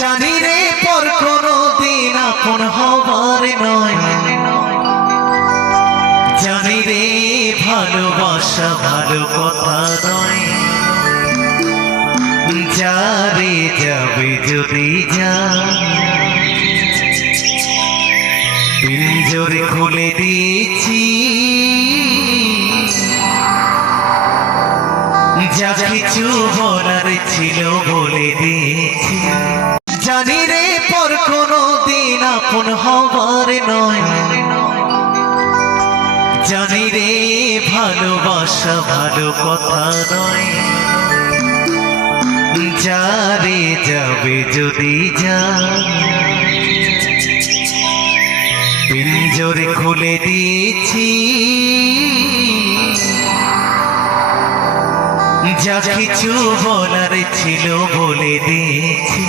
জানি রে পর কোনো দিন আপন হবার নয়, জানি রে ভালোবাসা ভালো কথা নয়। যারে যাবে যদি যা পিঞ্জর খুলে দিয়েছি, যা কিছু বলার ছিল বলে দিয়েছি। জানি রে পর কোনো দিন আপন হবার নয়, জানি রে ভালোবাসা ভালো কথা নয়। যারে যাবে যদি যা পিঞ্জরে খুলে দিয়েছি, যা কিছু বলার ছিল বলে দিয়েছি।